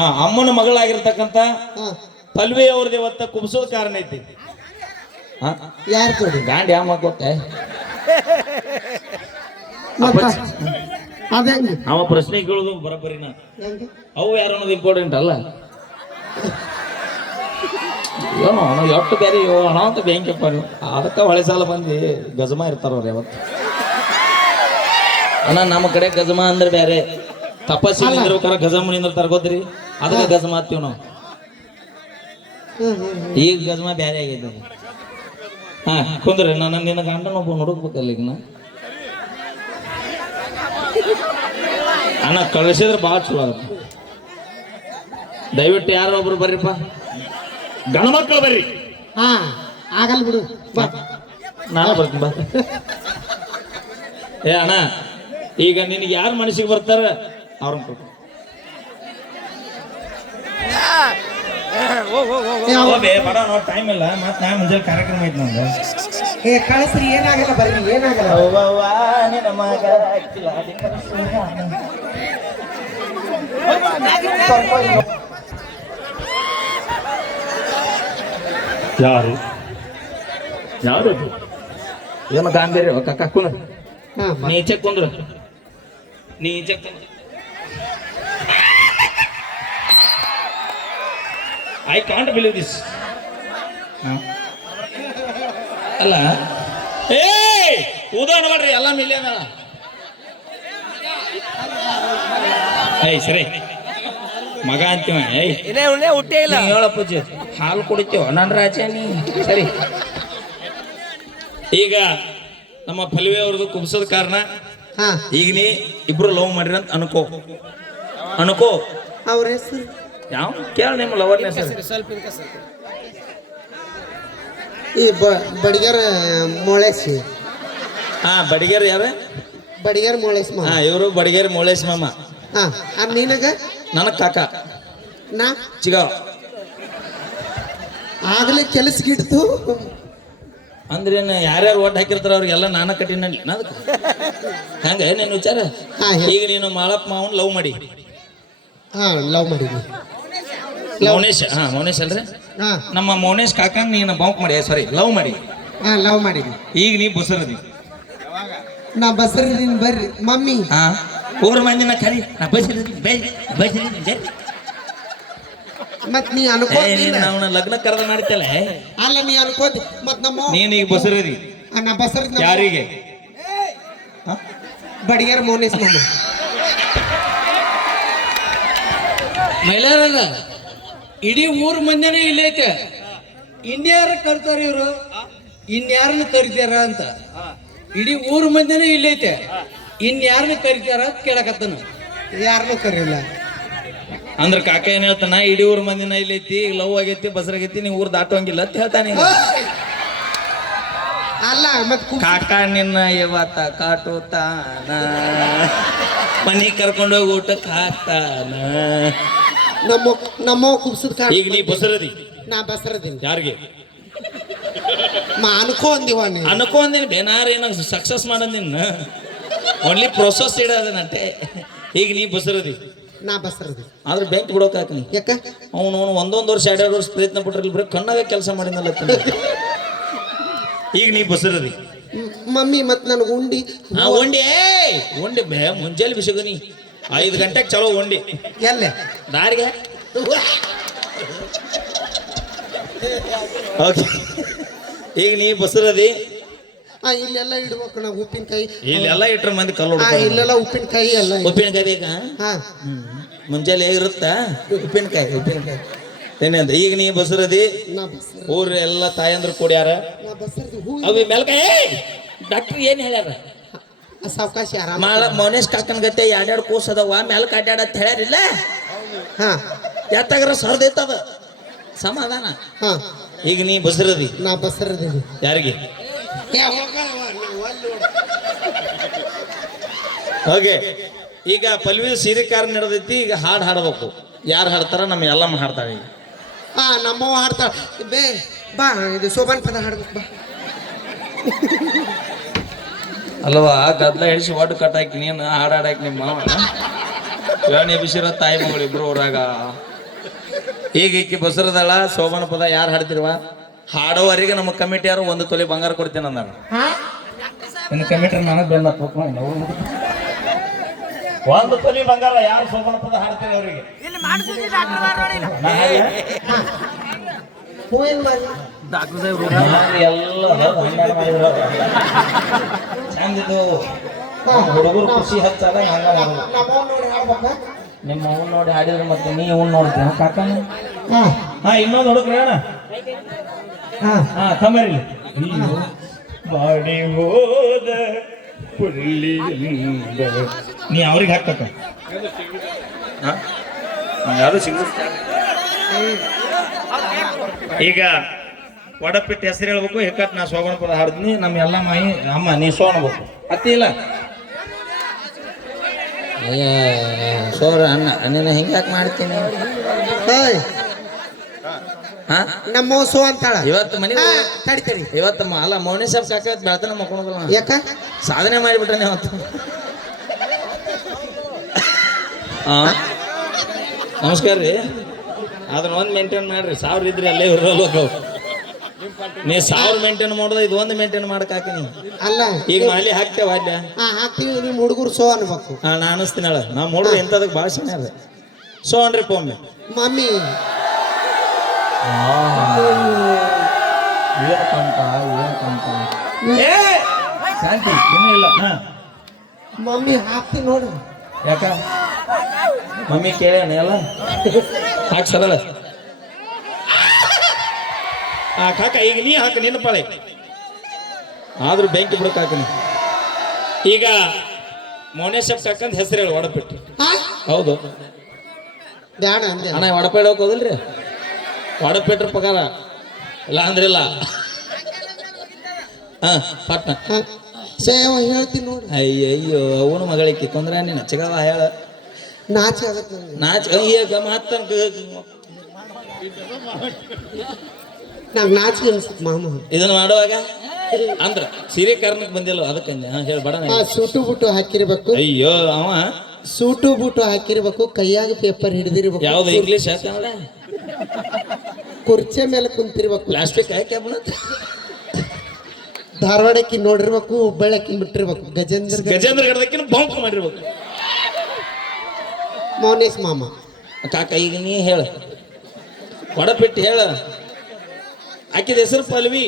ಆ ಅಮ್ಮನ ಮಗಳಾಗಿರ್ತಕ್ಕಂತ ಪಲ್ವಿ ಅವ್ರದ್ದು ಇವತ್ತ ಕುಬ್ಸೋದ್ ಕಾರಣ ಐತಿ. ಯಾರು ಗಾಂಡಿ ಯಾವ ಗೊತ್ತೆ? ಅವ ಪ್ರಶ್ನೆ ಕೇಳೋದು ಬರೋಬ್ಬರಿನ ಹೆಂಗೆ? ಅವು ಯಾರು ಅನ್ನೋದು ಇಂಪಾರ್ಟೆಂಟ್ ಅಲ್ಲ. ಏನೋ ಎಷ್ಟು ಬೇರೆ ಅಣ್ಣ ಅಂತ ಬ್ಯಾಂಕಪ್ಪ ನೀವು ಅದಕ್ಕೆ ಹೊಳೆ ಸಾಲ ಬಂದು ಗಜಮ ಇರ್ತಾರ ಅವ್ರು ಯಾವತ್ತು. ಅಣ್ಣ ನಮ್ಮ ಕಡೆ ಗಜಮ ಅಂದ್ರೆ ಬೇರೆ. ತಪಸ್ಸಿ ನಿಂದಿರ್ಬೇಕಾರ ಗಜಮ ನಿಂದಿರ್ತಾರ ಗೊತ್ತ್ರಿ ಅದಕ್ಕೆ ಗಜಮ ಹತ್ತೀವಿ ನಾವು. ಈಗ ಗಜಮ ಬ್ಯಾರೆ ಆಗೈತೆ. ಹಾ ಕುಂದ್ರಿ. ನಾನು ನಿನ್ನ ಗಂಡನ ಒಬ್ಬ ಹುಡುಕ್ಬೇಕಲ್ಲ ಈಗ ನಾ. ಅಣ್ಣ ಕಳಿಸಿದ್ರೆ ಭಾಳ ಚಲೋ ಆಗತ್ತೆ. ದಯವಿಟ್ಟು ಯಾರೋ ಒಬ್ರು ಬರ್ರಿಪ್ಪ. ಗಣಮಕ್ಕಳು ಬರ್ರಿ. ಹಾ ಆಗಲ್ಲ ಬಿಡು. ಬಾ. ನಾನು ಬರ್ತೀನಿ ಬಾ. ಏ ಅಣ್ಣ ಈಗ ನಿನಗೆ ಯಾರು ಮನಸ್ಸಿಗೆ ಬರ್ತಾರ? ಅವ್ರನ್ನ ಬೇ ಬಡ ನೋಡಿ ಟೈಮ್ ಇಲ್ಲ. ಮತ್ತೆ ನಾನು ಮುಂಜಾನೆ ಕಾರ್ಯಕ್ರಮ ಐತೆ ನಂದು ಏ ಕಳಿಸ್ರಿ ಏನಾಗಲ್ಲ ಬರ್ರಿ ಏನಾಗಲ್ಲ. ಅವ್ವವ್ವ, ನಿನ್ನ ಮಗ ಆಗ್ತಿಲ್ಲ. ಯಾರು ಯಾರು ಏನು ಗಾಂಭೀರ್ಯ ಕಕ್ಕ ಕುಂದ್ರ. ಹಾ ಬಾ. ನೀ ಈಚೆ ಕುಂದ್ರ. ನೀ ಈಚೆ ಕುಂದ್ರ. ಐ ಕಾಂಟ್ ಬಿಲೀವ್ ದಿಸ್ ಅಲ್ಲ? ಏ ಉದಾಹರಣೆ ಮಾಡ್ರಿ ಎಲ್ಲ ಮಿಲಿಯನ್ ಏಯ್ ಸರಿ. ಮಗ ಅಂತೀವ ಏಯ್. ಹುಟ್ಟೇ ಇಲ್ಲ. ನೀ ಹೇಳ ಪೂಜೆ ಹಾಲು ಕುಡಿತೀವ ನನ್ನ ರಾಜ ನೀ. ಸರಿ. ಈಗ ನಮ್ಮ ಫಲ್ವೆ ಅವ್ರದ್ದು ಕುಬ್ಸದ ಕಾರಣ ಹಾ. ಈಗ ನೀ ಇಬ್ರು ಲವ್ ಮಾಡಿರಂತ ಅನ್ಕೋ. ಅನ್ಕೋ. ಅವ್ರ ಹೆಸರು? ಯಾವ? ಕೇಳ ನಿಮ್ಮ ಲವರ್ನೆಸ್ ಹೆಸರು. ಸ್ವಲ್ಪ ಈ ಬಡಿಗರ ಮೊಳೇಸಿ ಹಾ ಬಡಿಗೇರ್ ಯಾವ ಬಡಿಗರ ಮೊಳೇಸ್ ಹಾ ಇವರು ಬಡಿಗೇರ್ ಮೋಳೇಶ್ ಮಾಮ. ಹಾ ಆ ನಿನಗ? ನನ್ನ ಕಾಕ. ನಾ? ಚಿಗ. ಆಗ್ಲೇ ಕೆಲಸಗಿಡ್ತು ಅಂದ್ರೇನು ಯಾರ್ಯಾರು ಓಟ್ ಹಾಕಿರ್ತಾರ ಅವ್ರಿಗೆಲ್ಲ ನಾನ ಕಟ್ಟಿನಲ್ಲಿ ಅದಕ್ಕೆ? ಹಂಗ ನಿನ್ನ ವಿಚಾರ. ಈಗ ನೀನು ಮಾಳಪ್ಪ ಮಾವನ್ ಲವ್ ಮಾಡಿ. ಹಾ ಲವ್ ಮಾಡಿದ್ವಿ. ಮೌನೇಶ್ ಹಾ ಮೌನೇಶ್ ಅಲ್ರಿ? ಹಾ. ನಮ್ಮ ಮೌನೇಶ್ ಕಾಕಂಗ್ ನೀನು ಬಾಂಕ್ ಮಾಡಿ ಸಾರಿ ಲವ್ ಮಾಡಿ. ಹಾ ಲವ್ ಮಾಡಿ ಈಗ ನೀ ಬಸರದಿ ನಾ ಬಸರದಿನ ಬರ್ರಿ. ಮಮ್ಮಿ. ಹಾ ಊರ್ ಮಂದಿನ ಕರಿ. ನಾ ಬಸರದಿ ಬಸರದಿ ಮತ್ ನೀ ಏ ಅನ್ಕೋತಿ ನೀನು ಅವನ ಲಗ್ನ ಕರೆದ ಮಾಡ್ತಲ್ಲ ಅಲ್ಲ ನೀ ಅನ್ಕೋತಿ. ಮತ್ ನಮ್ಮ ನೀನು ಈಗ ಬಸರದಿ ಆ, ನಾ ಬಸರಿ ಯಾರಿಗೆ? ಬಡಿಗರ ಮೌನೇಶ್ ಮಮ್ಮಿ. ಮೈಲಾರದ ಇಡೀ ಊರ್ ಮಂದಿನೇ ಇಲ್ಲೈತೆ ಇನ್ಯಾರ ಕರ್ತಾರ ಇವರು? ಇನ್ಯಾರನ್ನ ಕರಿತಾರ ಅಂತ. ಇಡೀ ಊರ್ ಮಂದಿನೇ ಇಲ್ಲೈತೆ ಇನ್ಯಾರನ್ನ ಕರಿತಾರ ಅಂತ ಕೇಳಕತ್ತನು. ಯಾರನ್ನೂ ಕರೀಲ್ಲ. ಅಂದ್ರೆ ಕಾಕ ಏನ್ ಹೇಳ್ತಾನ ಇಡೀ ಊರ್ ಮಂದಿನ ಇಲ್ಲೈತಿ ಈಗ ಲವ್ ಆಗೈತಿ ಬಸರಾಗೈತಿ ನೀವು ಊರ್ ದಾಟೋಂಗಿಲ್ಲ ಅಂತ ಹೇಳ್ತಾನೆ. ಅಲ್ಲ ಕಾಕ ನಿನ್ನ ಇವತ್ತ ಕಾಟುತ್ತಾನ ಮನಿ ಕರ್ಕೊಂಡೋಗಿ ಊಟಕ್ಕೆ ಹಾಕ್ತಾನ? ನಮ್ಮ ನಮ್ಮ ಕುಬ್ಸದ ಕಾಣ ಈಗ ನೀ ಬಸರದಿ. ನಾ ಬಸರದೀನಿ ಯಾರಿಗೆ? ಮಾ ಅನ್ಕೋ ಅಂದಿವ ನೀ ಅನ್ಕೊಂದಿನ ಬೇನಾರ ಏನ ಸಕ್ಸಸ್ ಮಾಡಂದಿನ ಓನ್ಲಿ ಪ್ರೊಸೆಸ್ ಇಡೋದನಂತೆ ಈಗ ನೀ ಬಸರದಿ. ನಾ ಬಸರದಿ. ಆದ್ರೆ ಬ್ಯಾಂಕ್ ಬಿಡೋಕ್ ಹಾಕಿ ಯಾಕ? ಅವನು ಅವನು ಒಂದೊಂದು ವರ್ಷ ಎರಡೆರಡು ವರ್ಷ ಪ್ರಯತ್ನ ಪಟ್ರಲ್ಲಿ ಬರೀ ಕಣ್ಣಾಗ ಕೆಲಸ ಮಾಡಿದ್ನಲ್ಲ. ಈಗ ನೀ ಬಸರದಿ. ಮಮ್ಮಿ ಮತ್ತೆ ನನಗೆ ಉಂಡಿ. ಆ ಉಂಡಿ ಏಯ್ ಉಂಡಿ ಬೇ ಮುಂಜಾನೆ ಬಿಸಗನಿ ಐದು ಗಂಟೆಗೆ ಚಲೋ ಉಂಡಿ. ಎಲ್ಲಿ? ದಾರಿಗೆ. ಓಕೆ. ಈಗ ನೀ ಬಸರದಿ. ಆ ಇಲ್ಲೆಲ್ಲ ಇಡ್ಬೇಕು ನಾವು ಉಪ್ಪಿನಕಾಯಿ. ಇಲ್ಲೆಲ್ಲ ಇಟ್ರ ಮಂದಿ ಕಲ್ಲು ಆ ಹೊಡ್ಕೊಂಡು. ಇಲ್ಲೆಲ್ಲ ಉಪ್ಪಿನಕಾಯಿ ಎಲ್ಲ ಉಪ್ಪಿನಕಾಯಿ ಬೇಕಾ? ಹಾ. ಹ್ಮ್. ಮುಂಜಾನೆ ಇರುತ್ತಾ? ಉಪ್ಪಿನಕಾಯಿ ಉಪ್ಪಿನಕಾಯಿ. ಏನಂತ ಈಗ ನೀ ಬಸರದಿ. ನಾ ಊರ್ ಎಲ್ಲ ತಾಯಂದ್ರು ಕೂಡ್ಯಾರ. ನಾ ಬಸರದಿ ಹೂ ಅವಿ ಮೇಲ್ಕಾಯಿ ಡಾಕ್ಟರ್ ಏನ್ ಹೇಳ್ಯಾರ? ಸಾವಕಾಶ ಆರಾಮ ಮಾಳ ಮೌನೇಶ್ ಕಾಕನ್ ಗತೆ ಎರಡೆರಡು ಕೂಸ್ ಅದಾವ ಮ್ಯಾಲ ಅಡ್ಯಾಡ ಅಂತ ಹೇಳ್ಯಾರಿಲ್ಲ ಹಾ. ಎತ್ತಾಗ್ರ ಸರ್ದೈತದ ಸಮಾಧಾನ. ಹಾ. ಈಗ ನೀ ಬಸರದಿ? ನಾ ಬಸರದಿ ಯಾರಿಗೆ? ಓಕೆ. ಈಗ ಪಲ್ವಿ ಸೀರೆ ಕಾರ ನಡೆದೈತಿ ಈಗ ಹಾಡು ಹಾಡಬೇಕು. ಯಾರು ಹಾಡ್ತಾರ? ನಮ್ಮ ಎಲ್ಲ ಹಾಡ್ತಾಳೆ ಈಗ. ಹಾ ನಮ್ಮವ್ವ ಹಾಡ್ತಾಳ. ಬೇ ಬಾ ಇದು ಸೋಬಾನ್ ಪದ ಹಾಡ್ಬೇಕು ಬಾ. ಅಲ್ವಾ ಗದ್ಲ ಹಿಡಿಸಿ ಒಟ್ಟು ಕಟ್ಟಾಕಿ ನೀನು ಹಾಡಾಡಾಕಿ ನಿಮ್ಮ ಯೋಣಿ ಬಿಸಿರ ತಾಯಿ ಮಗಳು ಇಬ್ರು ಊರಾಗ. ಈಗ ಈಕಿ ಬಸರದಳ ಸೋಮನ ಪದ ಯಾರು ಹಾಡ್ತಿರುವ? ಹಾಡೋವರೆಗೆ ನಮ್ಮ ಕಮಿಟಿಯವರು ಒಂದು ತೊಲೆ ಬಂಗಾರ ಕೊಡ್ತೀನಿ ಅಂದಾರ ಇನ್ನು ಕಮಿಟಿ ನನಗೆ ಬೆನ್ನ ಒಂದು ತೊಲೆ ಬಂಗಾರ ಯಾರು ಸೋಮನ ಪದ ಹಾಡ್ತೀರಿ ಅವರಿಗೆ? ಎಲ್ಲ ಚಂದಿದ್ದು ಹುಡುಗರು ಖುಷಿ ಹಚ್ಚಲ್ಲ ಹಂಗ ಮಾಡೋದು. ನಿಮ್ಮ ಅವ್ನ ನೋಡಿ ಹಾಡಿದ್ರೆ ಮತ್ತೆ ನೀ ಅವ್ನು ನೋಡ್ತೀಯ ಕಾಕ? ಹಾ. ಇನ್ನೊಂದು ಹುಡುಗ್ರಿ ಅಣ್ಣ ಹಾ. ತಮ್ಮರಿ ಬಾಡಿ ಹೋದ ನೀ ಅವ್ರಿಗೆ ಹಾಕ್ತಕ್ಕ ಯಾರು ಸಿಂಗಲ್ ಈಗ ಒಡಪಿಟ್ಟು ಹೆಸರು ಹೇಳ್ಬೇಕು ಹೆಕ್ಕತ್ ನಾ ಸೋಗಣ ಪದ ಹಾಡಿದ್ನಿ ನಮ್ಮ ಎಲ್ಲ ಮಾಯಿ ಅಮ್ಮ ನೀ ಸೋಣಬೇಕು ಅತ್ತಿ ಇಲ್ಲ? ಅಯ್ಯ ಸೋರ ಅಣ್ಣ ನೀನು ಹಿಂಗೆ ಯಾಕೆ ಮಾಡ್ತೀನಿ? ನಮ್ಮವ್ ಸೋ ಅಂತಾಳ. ಇವತ್ತು ಮನೆ ತಡಿ ತಡಿ. ಇವತ್ತು ಮ- ಅಲ್ಲ ಮೌನಿ ಸಾಬ್ ಸಾಕಾಯ್ತು ಬೆಳತನ ಮಕ್ಕೊಂಡಲ್ಲ ಯಾಕ? ಸಾಧನೆ ಮಾಡಿಬಿಟ್ರೆ ಇವತ್ತು ಆ? ನಮಸ್ಕಾರ ರೀ. ಅದನ್ನ ಒಂದು ಮೇಂಟೈನ್ ಮಾಡ್ರಿ ಸಾವಿರ ಇದ್ರಿ ಅಲ್ಲೇ ಇರಲ್ಲ ನೀ ಸಾವಿರ ಮೇಂಟೈನ್ ಮಾಡೋದ ಇದು ಒಂದು ಮೇಂಟೈನ್ ಮಾಡಕ್ ಹಾಕಿನಿ ಅಲ್ಲ. ಈಗ ಮಾಲಿ ಹಾಕ್ತೇವ ಅಲ್ಲ ಹಾ ಹಾಕ್ತೀವಿ ನಿಮ್ ಹುಡುಗರು ಸೋ ಅನ್ಬೇಕು. ಹಾ ನಾ ಅನಿಸ್ತೀನಳ ನಾ ಮೂಡ್ರಿ ಎಂತದಕ್ಕೆ ಭಾಳ ಸಣ್ಣ ಸೋ ಅನ್ರಿ ಪೊಮ್ಮೆ ಮಮ್ಮಿ. ಶಾಂತಿ ಇನ್ನೂ ಇಲ್ಲ. ಹಾ. ಮಮ್ಮಿ ಹಾಕ್ತೀನಿ ನೋಡು. ಯಾಕ? ಮಮ್ಮಿ ಕೇಳ್ಯಾನ ಎಲ್ಲ. ಹಾಕ್ ಸರಳ. ಆ ಕಾಕ ಈಗ ನೀ ಹಾಕ ನಿನ್ನ ಪಾಳೆ. ಆದ್ರೂ ಬೆಂಕಿ ಬಿಡಕ್ ಹಾಕನಿ. ಈಗ ಮೌನೇಶಪ್ ಕಾಕಂತ ಹೆಸರು ಹೇಳಿ ಒಡಪಿಟ್ಟು. ಹಾ ಹೌದು. ಬ್ಯಾಡ ಅಂದೆ ಅಣ್ಣ ಒಡಪೇಡ ಹೋಗೋದಿಲ್ರಿ ಒಡಪೇಟ್ರ ಪಗಾರ? ಇಲ್ಲ ಅಂದ್ರಿಲ್ಲ. ಹಾ ಪಟ್ನ. ಸೇವ ಹೇಳ್ತೀನಿ ನೋಡಿ. ಅಯ್ಯಯ್ಯೋ ಅವನು ಮಗಳಿಗೆ ತೊಂದ್ರೆ ನೀನು ಚಿಗವ ಹೇಳ. ನಾಚಿ ಆಗತ್ತೆ ನಾಚ ಈಗ ಮಾತ ನಂಗೆ ನಾಚಿಕೆ ಅನ್ಸುತ್ತೆ ಮಾಮ. ಇದನ್ನ ಮಾಡುವಾಗ? ಅಂದ್ರ ಸೀರೆ ಕಾರಣಕ್ಕೆ ಬಂದಿಲ್ಲ ಅದಕ್ಕೆ ಹೇಳ್ಬೇಡ ಬಡ ಸೂಟು ಬುಟ್ಟು ಹಾಕಿರ್ಬೇಕು. ಅಯ್ಯೋ ಅವ? ಸೂಟು ಬುಟ್ಟು ಹಾಕಿರ್ಬೇಕು ಕೈಯಾಗ ಪೇಪರ್ ಹಿಡಿದಿರ್ಬೇಕು. ಯಾವ್ದು ಇಂಗ್ಲಿಷ್ ಕನ್ನಡ? ಕುರ್ಚೆ ಮೇಲೆ ಕುಂತಿರ್ಬೇಕು. ಪ್ಲಾಸ್ಟಿಕ್ ಹಾಕಿ ಧಾರವಾಡಕ್ಕೆ ನೋಡಿರ್ಬೇಕು ಹುಬ್ಬಳ್ಳಕ್ಕೆ ಬಿಟ್ಟಿರ್ಬೇಕು. ಗಜೇಂದ್ರ ಗಜೇಂದ್ರ ಗಡದಕ್ಕಿನ ಬಾಂಕ್ ಮಾಡಿರ್ಬೇಕು. ಮೌನೇಶ್ ಮಾಮ. ಕಾಕ ಈಗ ನೀ ಹೇಳ. ಒಡಪಿಟ್ಟು ಹೇಳ. ಆಕಿದ ಹೆಸರು ಪಲ್ವಿ.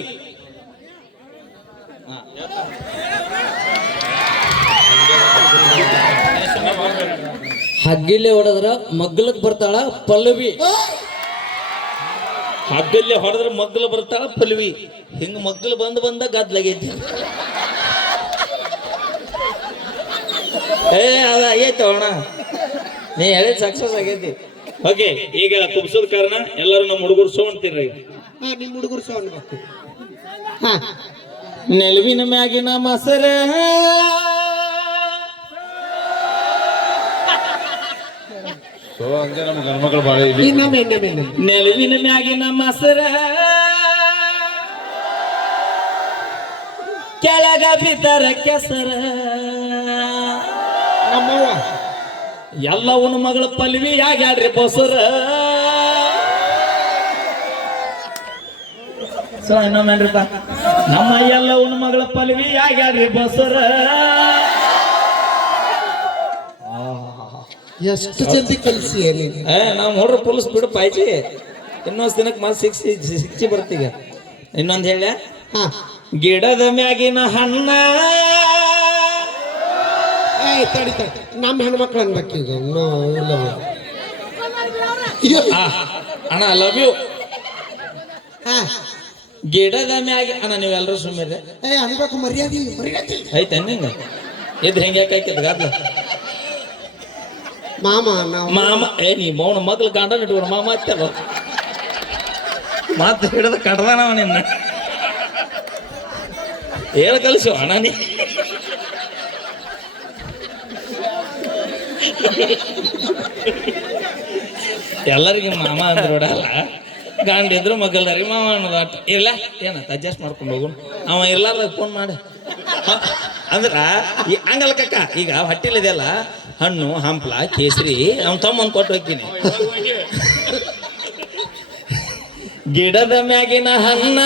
ಹಗ್ಗಿಲೆ ಹೊಡೆದ್ರ ಮಗ್ಲಕ್ ಬರ್ತಾಳ ಪಲ್ಲವಿ ಹಗ್ಗಲ್ಲೇ ಹೊಡೆದ್ರ ಮಗ್ಗಲು ಬರ್ತಾಳ ಪಲ್ವಿ. ಹಿಂಗ ಮಗ್ಗಲು ಬಂದ್ ಬಂದ ಗದ್ಲಾಗೈತಿ. ಏ ಅದ ಆಗೈತೆ ಅಣ್ಣ. ನೀ ಹೇಳಿದ ಸಕ್ಸಸ್ ಆಗೈತಿ. ಓಕೆ ಈಗ ಕುಬ್ಸೋದ್ ಕಾರಣ ಎಲ್ಲರೂ ನಮ್ಮ ಹುಡುಗರು ಸೋ ಅಂತೀರಿ ಹಾ ನಿಮ್ಮ ಹುಡುಗರು ಸೌಂಡ್ ಹಾ. ನೆಲವಿನ ಮ್ಯಾಗಿನ ಮಸರ. ನೆಲವಿನ ಮ್ಯಾಗಿನ ಮಸರ. ಕೆಳಗ ಬಿದ್ದರ ಕೆಸರ. ನಮ್ಮವ್ವ. ಎಲ್ಲವನ ಮಗಳ ಪಲ್ವಿ ಆಗ್ಯಾಡ್ರಿ ಬಸರ. ಸೊ ಇನ್ನೊಮ್ಮೇನ್ರಿಪ್ಪ ನಮ್ಮ ಎಲ್ಲವನ್ನ ಮಗಳ ಪಲ್ವಿ ಆಗ್ಯಾಡ್ರಿ ಬಸರ. ಎಷ್ಟು ಜಲ್ದಿ ಕಲಿಸಿ ಅಲ್ಲಿ? ಏ ನಾವು ನೋಡ್ರಿ ಫುಲ್ ಬಿಡು ಪಾಯ್ಜಿ ಇನ್ನೊಂದು ದಿನಕ್ಕೆ ಮತ್ತೆ ಸಿಕ್ಸಿ ಸಿಕ್ಸಿ ಬರ್ತೀಗ. ಇನ್ನೊಂದು ಹೇಳ ಹಾ. ಗಿಡದ ಮ್ಯಾಗಿನ ಹಣ್ಣ. ಏ ತಡಿ ತಡಿ. ನಮ್ಮ ಹೆಣ್ಮಕ್ಳು ಅನ್ಬೇಕು ಈಗ. ನೋ ಇಲ್ಲ ಆ, ಅಣ್ಣ ಲವ್ ಯು ಹಾ. ಗಿಡದ ಮ್ಯಾಗಿ ಅಣ್ಣ ನೀವೆಲ್ಲರೂ ಸುಮ್ಮನೆ ಏ ಅನ್ಬೇಕು ಮರ್ಯಾದೆ ಮರ್ಯಾದೆ ಐತೆ ನಿಂಗ ಇದ್ ಹೆಂಗೆ? ಗಾದ್ಲ? ಮಾಮ ನಾವು ಮಾಮ ಏ ನೀ ಮೌನ ಮಗ್ಳು ಕಾಂಡ ಇಟ್ಕೊಂಡು ಮಾಮ ಅತ್ತಲ್ಲ ಮಾತು ಹಿಡಿದು ಕಡ್ದಾನವ ನಿನ್ನ. ಹೇಳ ಕಲಿಸು ಅಣ್ಣ ನೀ. ಎಲ್ಲರಿಗೂ ಮಾಮ ಅಂದ್ರೆ ನೋಡಲ್ಲ ಗಂಡ ಇದ್ರು ರೀ ಮಾಮ ಅನ್ನೋದು ಆಟ. ಇಲ್ಲ ಏನಂತ? ಅಡ್ಜಸ್ಟ್ ಮಾಡ್ಕೊಂಡು ಹೋಗು ಅವ ಇರ್ಲಾರ್ದ ಫೋನ್ ಮಾಡಿ. ಅಂದ್ರ ಈ ಹಂಗಲ್ಲ ಕಕ್ಕ ಈಗ ಹೊಟ್ಟಿಲಿದೆಯಲ್ಲ ಹಣ್ಣು ಹಂಪ್ಲ ಕೇಸರಿ ಅವ್ನ ತಮ್ಮನ್ ಕೊಟ್ಟು ಹೋಗ್ತೀನಿ. ಗಿಡದ ಮ್ಯಾಗಿನ ಹಣ್ಣ.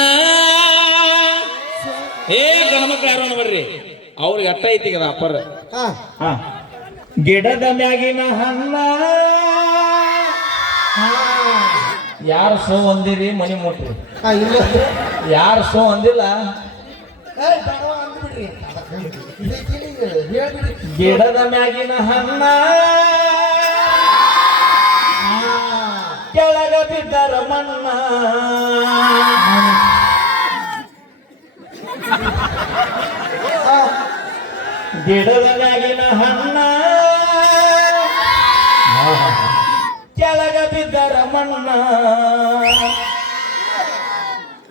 ಏ ಗಣಮಕ್ಳು ಯಾರು ಬರ್ರಿ. ಅವ್ರಿಗೆ ಅಟ್ಟ ಐತಿ ಈಗ ಅಪ್ಪರ ಹಾ. ಹಾ. ಗಿಡದ ಮ್ಯಾಗಿನ ಹಣ್ಣ. ಯಾರು ಸೋ ಅಂದಿರಿ ಮನಿ ಮುಟ್ರಿ. ಯಾರು ಸೋ ಅಂದಿಲ್ಲ? ಗಿಡದ ಮ್ಯಾಗಿನ ಹಣ್ಣ. ಕೆಳಗ ಬಿದ್ದರ ಮಣ್ಣ. ಗಿಡದ ಮ್ಯಾಗಿನ ಹಣ್ಣ. ಎಲ್ಲ ಮನ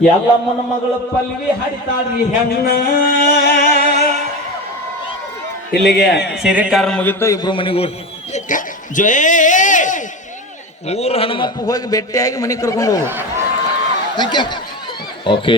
ಎಲ್ಲಮ್ಮನ ಮಗಳು ಪಲ್ವಿ ಹರಿತಾಡ್ರಿ ಹೆಣ್ಣ. ಇಲ್ಲಿಗೆ ಸಿರಿಕಾರ ಮುಗಿತು ಇಬ್ರು ಮನೆಗೆ ಊರು ಜೋ ಊರು ಹನುಮಪ್ಪ ಹೋಗಿ ಭೇಟಿಯಾಗಿ ಮನೆ ಕರ್ಕೊಂಡು ಹೋಗು. Thank you okay